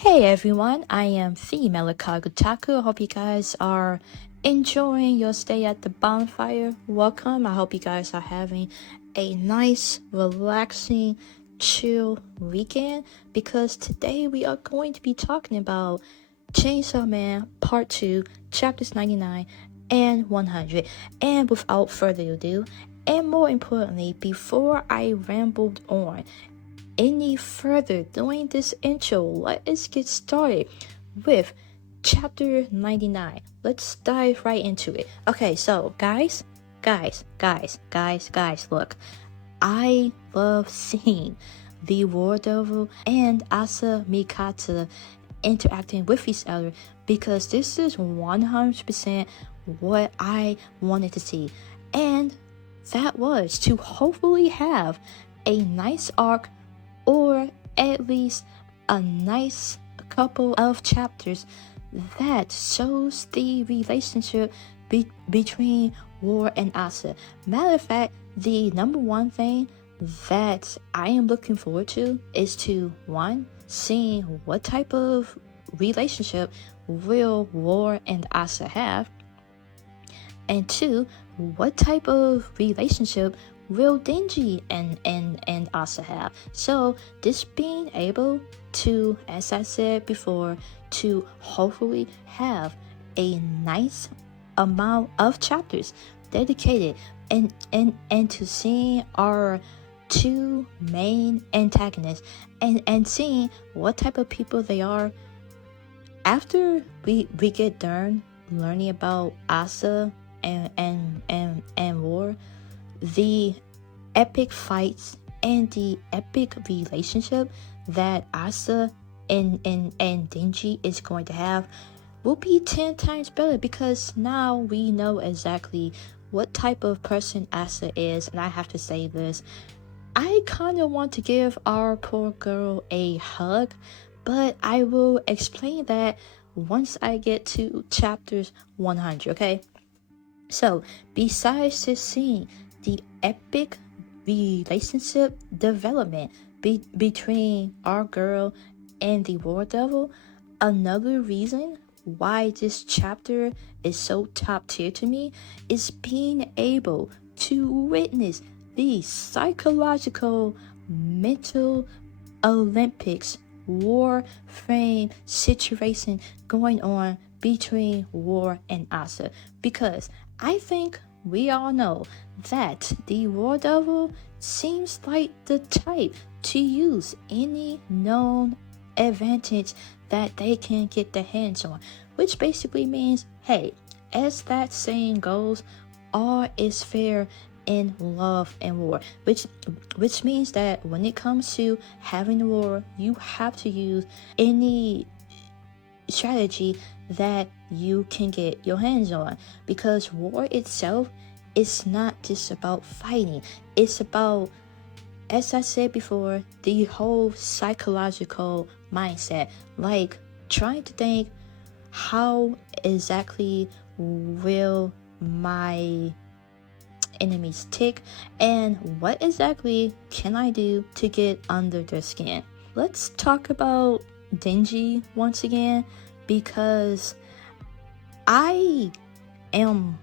Hey everyone, I am the Melakagutaku. I hope you guys are enjoying your stay at the bonfire. Welcome. I hope you guys are having a nice, relaxing, chill weekend because today we are going to be talking about Chainsawman Part 2, Chapters 99 and 100. And without further ado, and more importantly, before I rambled on any further doing this intro, let us get started with chapter 99. Let's dive right into it. Okay, so guys, look, I love seeing the War Devil and Asa Mikata interacting with each other because this is 100% what I wanted to see, and that was to hopefully have a nice arc, or at least a nice couple of chapters that shows the relationship between War and Asa. Matter of fact, the number one thing that I am looking forward to is to, one, seeing what type of relationship will War and Asa have, and two, what type of relationship will Denji and Asa have. So this being able to, as I said before, to hopefully have a nice amount of chapters dedicated and to seeing our two main antagonists and seeing what type of people they are after we get done learning about Asa and War, the epic fights and the epic relationship that Asa and Denji is going to have will be 10 times better because now we know exactly what type of person Asa is. And I have to say this, I kind of want to give our poor girl a hug, but I will explain that once I get to chapters 100, okay? So, besides just seeing the epic relationship development between our girl and the War Devil, another reason why this chapter is so top tier to me is being able to witness the psychological, mental Olympics war frame situation going on between War and Asa, because I think we all know that the War Devil seems like the type to use any known advantage that they can get their hands on, which basically means, hey, as that saying goes, all is fair in love and war, which means that when it comes to having a war, you have to use any strategy that you can get your hands on, because war itself is not just about fighting. It's about, as I said before, the whole psychological mindset, like trying to think, how exactly will my enemies tick, and what exactly can I do to get under their skin. Let's talk about Denji once again, because I am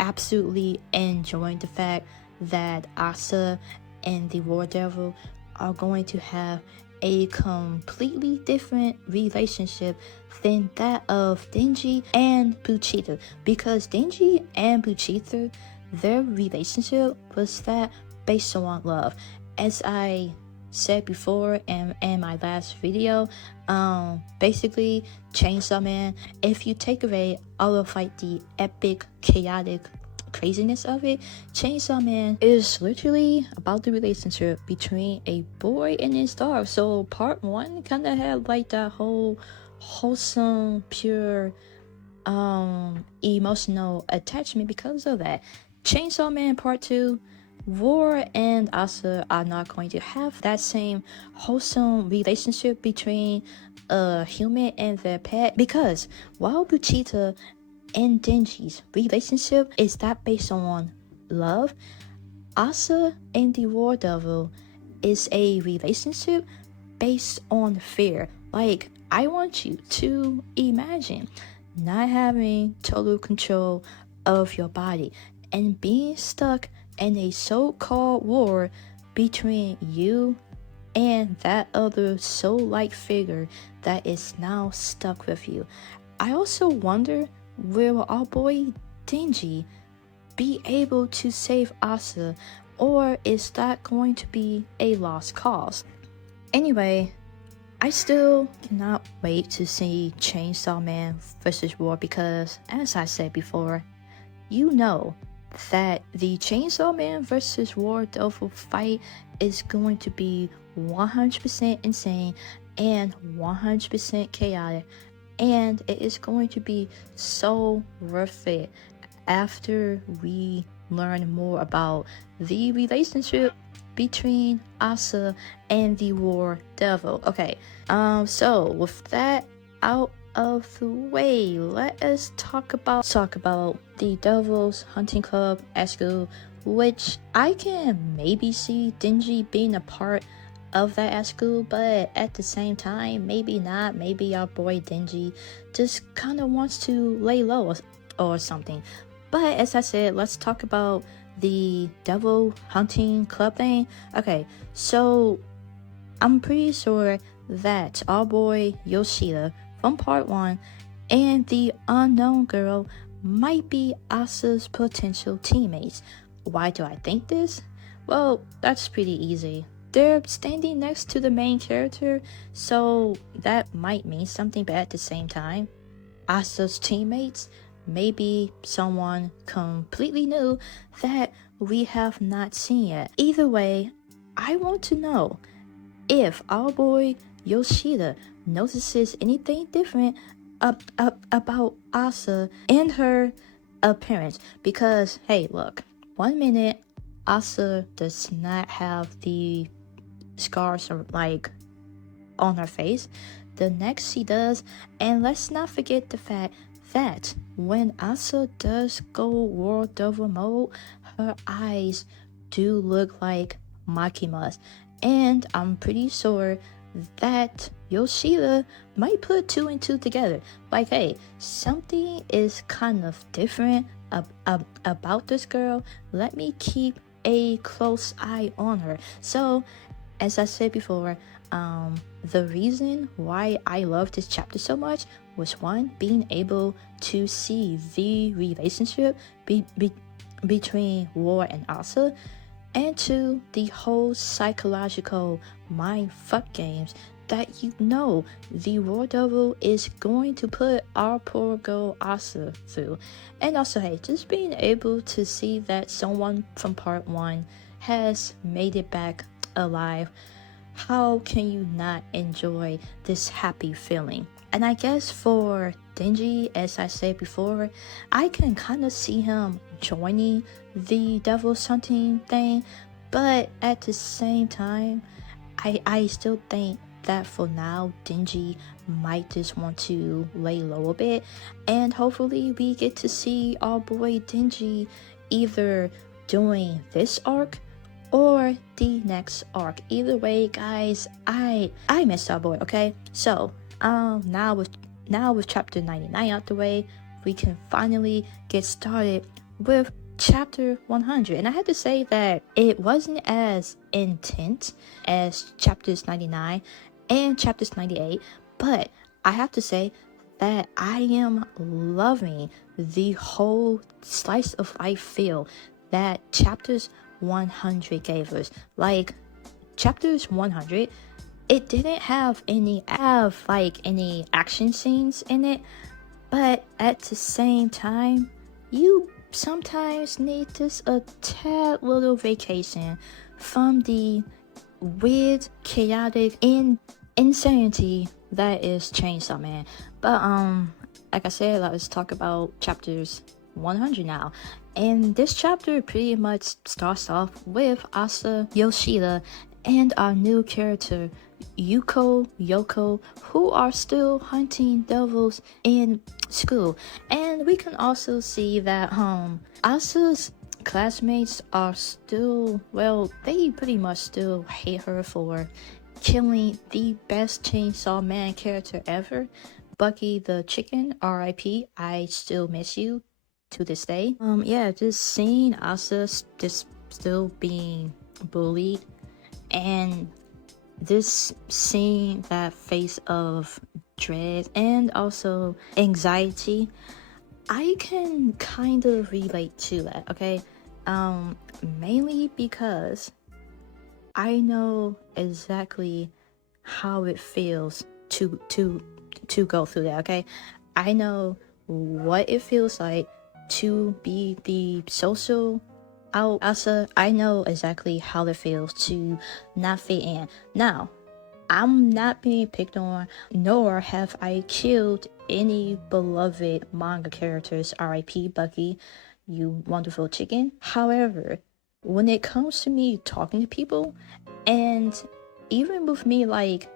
absolutely enjoying the fact that Asa and the War Devil are going to have a completely different relationship than that of Denji and Buchita, because Denji and Buchita, their relationship was that based on love. As I said before in my last video, basically Chainsawman, if you take away all of like the epic chaotic craziness of it, Chainsawman is literally about the relationship between a boy and his dog. So part 1 kind of had like that whole wholesome, pure emotional attachment because of that. Chainsawman part 2, War and Asa are not going to have that same wholesome relationship between a human and their pet, because while Buchita and Denji's relationship is that based on love, Asa and the War Devil is a relationship based on fear. Like, I want you to imagine not having total control of your body and being stuck in a so-called war between you and that other soul-like figure that is now stuck with you. I also wonder, will our boy Denji be able to save Asa, or is that going to be a lost cause? Anyway, I still cannot wait to see Chainsawman vs. War because, as I said before, you know that the Chainsawman vs. War Devil fight is going to be 100% insane and 100% chaotic, and it is going to be so worth it after we learn more about the relationship between Asa and the War Devil. Okay, so with that out of the way, let us talk about the Devil's Hunting Club at school, which I can maybe see Denji being a part of that at school, but at the same time, maybe not. Maybe our boy Denji just kind of wants to lay low or something. But as I said, let's talk about the Devil Hunting Club thing. Okay, so I'm pretty sure that our boy Yoshida from part 1 and the unknown girl might be Asa's potential teammates. Why do I think this? Well, that's pretty easy. They're standing next to the main character, so that might mean something, but at the same time, Asa's teammates maybe someone completely new that we have not seen yet. Either way, I want to know if our boy Yoshida notices anything different about Asa and her appearance. Because, hey, look, 1 minute Asa does not have the scars like on her face, the next she does, and let's not forget the fact that when Asa does go War Devil mode, her eyes do look like Makima's, and I'm pretty sure that Yoshida might put 2 and 2 together. Like, hey, something is kind of different about this girl. Let me keep a close eye on her. So, as I said before, the reason why I love this chapter so much was 1, being able to see the relationship between War and Asa, and 2, the whole psychological mind fuck games that you know the War Devil is going to put our poor girl Asa through. And also, hey, just being able to see that someone from part 1 has made it back alive, how can you not enjoy this happy feeling? And I guess for Denji, as I said before, I can kind of see him joining the Devil's Hunting thing, but at the same time, I still think that for now, Denji might just want to lay low a bit, and hopefully we get to see our boy Denji either doing this arc or the next arc. Either way, guys, I miss our boy. Okay, so now with chapter 99 out the way, we can finally get started with chapter 100. And I had to say that it wasn't as intense as chapters 99 and chapters 98, but I have to say that I am loving the whole slice of life feel that chapters 100 gave us. Like, chapters 100, it didn't have any action scenes in it, but at the same time, you sometimes need just a tad little vacation from the weird, chaotic, insanity that is Chainsawman. But like I said, let's talk about chapters 100 now. And this chapter pretty much starts off with Asa, Yoshida, and our new character Yoko, who are still hunting devils in school. And we can also see that Asa's classmates are still, well, they pretty much still hate her for killing the best Chainsaw Man character ever, Bucky the Chicken, R.I.P. I still miss you to this day. Yeah, just seeing Asa just still being bullied, and this seeing that face of dread and also anxiety, I can kind of relate to that, okay? Mainly because I know exactly how it feels to go through that, okay? I know what it feels like to be the social outsider. I know exactly how it feels to not fit in. Now, I'm not being picked on, nor have I killed any beloved manga characters, RIP Bucky, you wonderful chicken. However, when it comes to me talking to people, and even with me like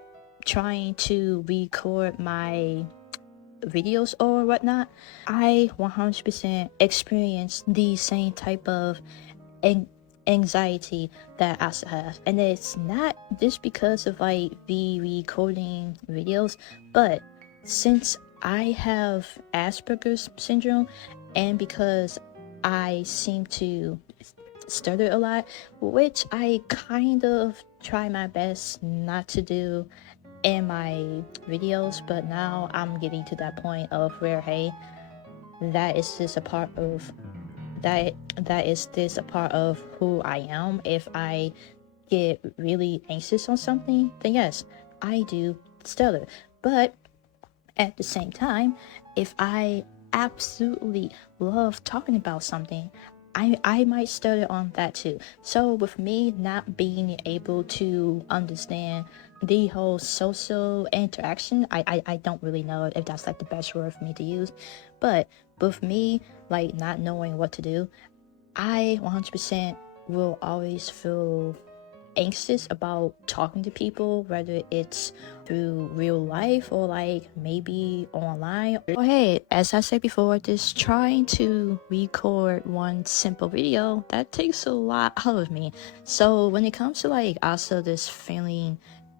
trying to record my videos or whatnot, I 100% experience the same type of anxiety that I have. And it's not just because of like the recording videos, but since I have Asperger's syndrome, and because I seem to stutter a lot, which I kind of try my best not to do in my videos, but now I'm getting to that point of where, hey, that is just a part of that is this a part of who I am. If I get really anxious on something, then yes, I do stutter. But at the same time, if I absolutely love talking about something, I might stutter on that too. So with me not being able to understand the whole social interaction, I don't really know if that's like the best word for me to use, but with me like not knowing what to do, I 100% will always feel anxious about talking to people, whether it's through real life or like maybe online. Or hey, as I said before, just trying to record one simple video, that takes a lot out of me. So when it comes to like also this feeling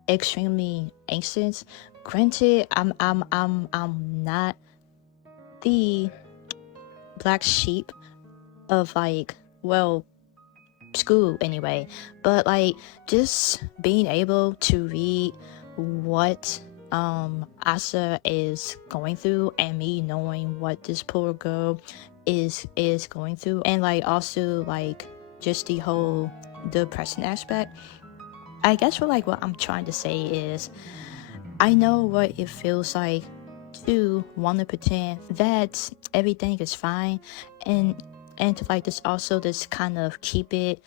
extremely anxious, granted, I'm not the black sheep of like, well, school anyway, but like just being able to read what Asa is going through, and me knowing what this poor girl is going through, and like also like just the whole depression aspect. I guess what I'm trying to say is I know what it feels like to want to pretend that everything is fine, and to like this also just kind of keep it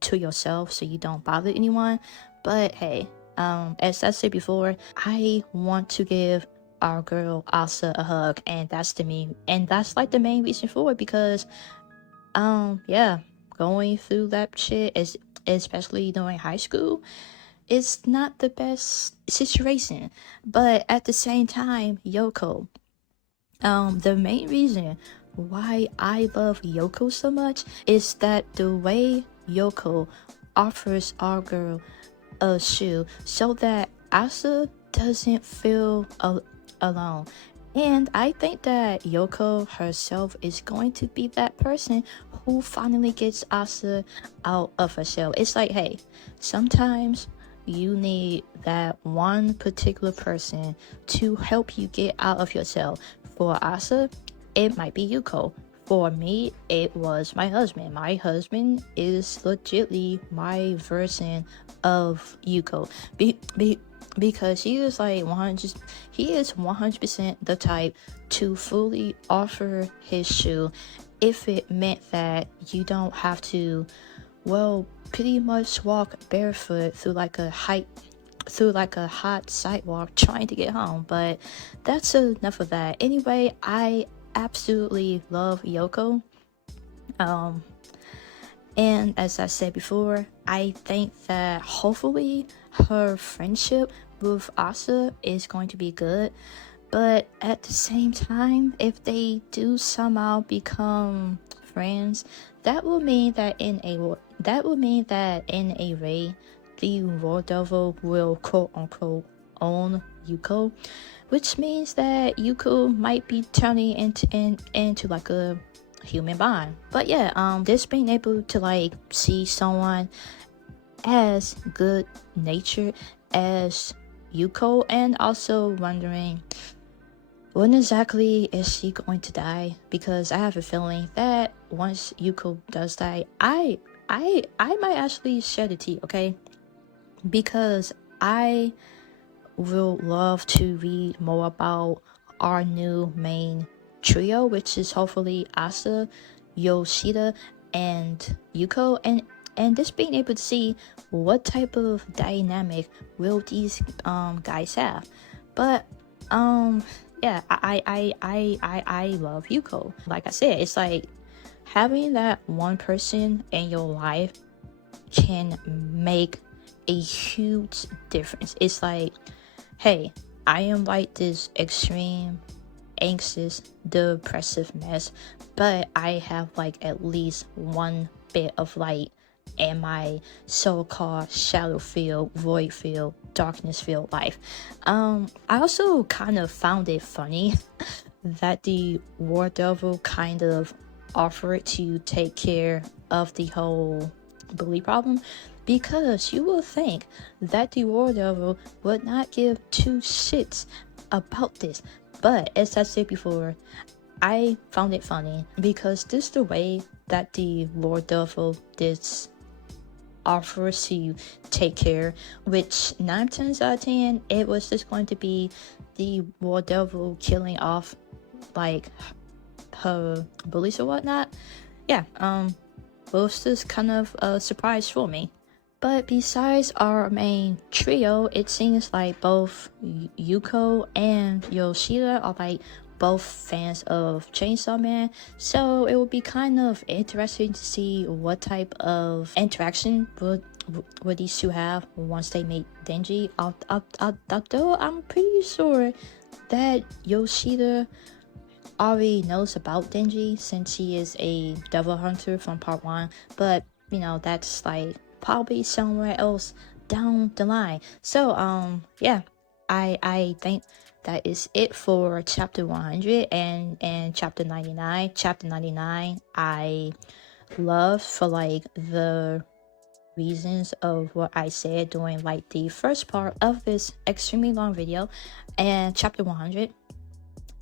to yourself so you don't bother anyone. But hey, as I said before, I want to give our girl Asa a hug, and that's like the main reason for it, because yeah, going through that shit is, especially during high school, it's not the best situation. But at the same time, Yoko, the main reason why I love Yoko so much is that the way Yoko offers our girl a shoe so that Asa doesn't feel alone. And I think that Yoko herself is going to be that person who finally gets Asa out of her shell. It's like, hey, sometimes you need that one particular person to help you get out of yourself. For Asa, it might be Yuko. For me, it was my husband. My husband is legitly my version of Yuko. Because he is like 100% the type to fully offer his shoe if it meant that you don't have to, well, pretty much walk barefoot through like a hot sidewalk trying to get home. But that's enough of that. Anyway, I absolutely love Yoko. And as I said before, I think that hopefully her friendship with Asa is going to be good. But at the same time, if they do somehow become friends, that will mean that in a way the War Devil will quote unquote own Yuko, which means that Yuko might be turning into like a human bond. But yeah, this being able to like see someone as good natured as Yuko, and also wondering when exactly is she going to die, because I have a feeling that once Yuko does die, I might actually shed a tear, okay? Because I will love to read more about our new main trio, which is hopefully Asa, Yoshida, and Yuko, and just being able to see what type of dynamic will these guys have. But yeah, I love Yuko. Like I said, it's like having that one person in your life can make a huge difference. It's like, hey, I am like this extreme, anxious, depressive mess, but I have like at least one bit of light in my so-called shadow filled, void filled, darkness filled life. I also kind of found it funny that the War Devil kind of offered to take care of the whole bully problem, because you will think that the War Devil would not give two shits about this. But as I said before, I found it funny because this is the way that the War Devil this offers to take care, which 9 times out of 10 it was just going to be the War Devil killing off like her bullies or whatnot. Yeah, was just kind of a surprise for me. But besides our main trio, it seems like both Yuko and Yoshida are like both fans of Chainsawman, so it would be kind of interesting to see what type of interaction would these two have once they meet Denji. Although I'm pretty sure that Yoshida already knows about Denji since he is a devil hunter from part 1, but you know, that's like probably somewhere else down the line. So yeah, I think that is it for chapter 100 and chapter 99. Chapter 99 I love for like the reasons of what I said during like the first part of this extremely long video. And chapter 100,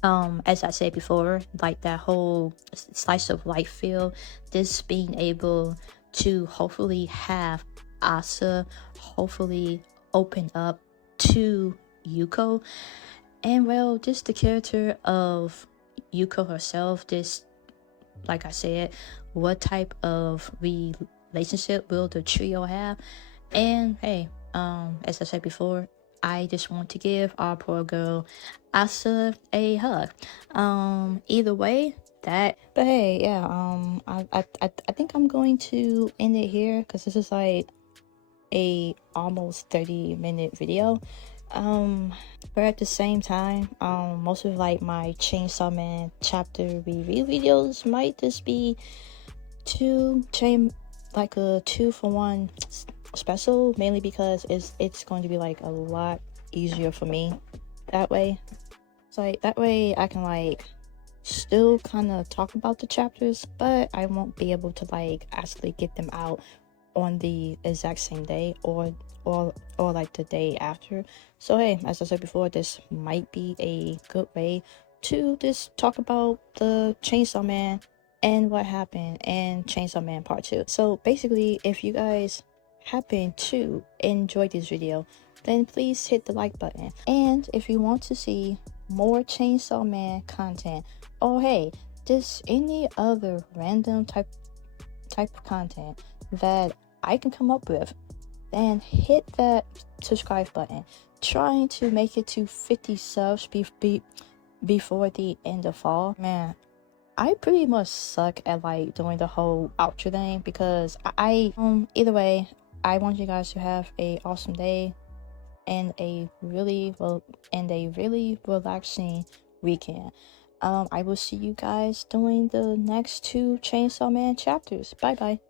as I said before, like that whole slice of life feel, this being able to hopefully have Asa hopefully open up to Yuko, and well, just the character of Yuko herself, this, like I said, what type of relationship will the trio have? And hey, as I said before, I just want to give our poor girl Asa a hug. Either way, that. But hey, yeah, I think I'm going to end it here because this is like a almost 30-minute video. But at the same time, most of like my Chainsawman chapter review videos might just be like a 2-for-1 special, mainly because it's going to be like a lot easier for me that way. It's like that way I can like still kind of talk about the chapters, but I won't be able to like actually get them out on the exact same day or like the day after. So hey, as I said before, this might be a good way to just talk about the Chainsaw Man and what happened in Chainsaw Man Part 2. So basically, if you guys happen to enjoy this video, then please hit the like button. And if you want to see more Chainsaw Man content, or hey, just any other random type of content that I can come up with, then hit that subscribe button. Trying to make it to 50 subs before the end of fall. Man, I pretty much suck at like doing the whole outro thing, because I either way, I want you guys to have a awesome day and a really relaxing weekend. I will see you guys doing the next 2 Chainsaw Man chapters. Bye bye.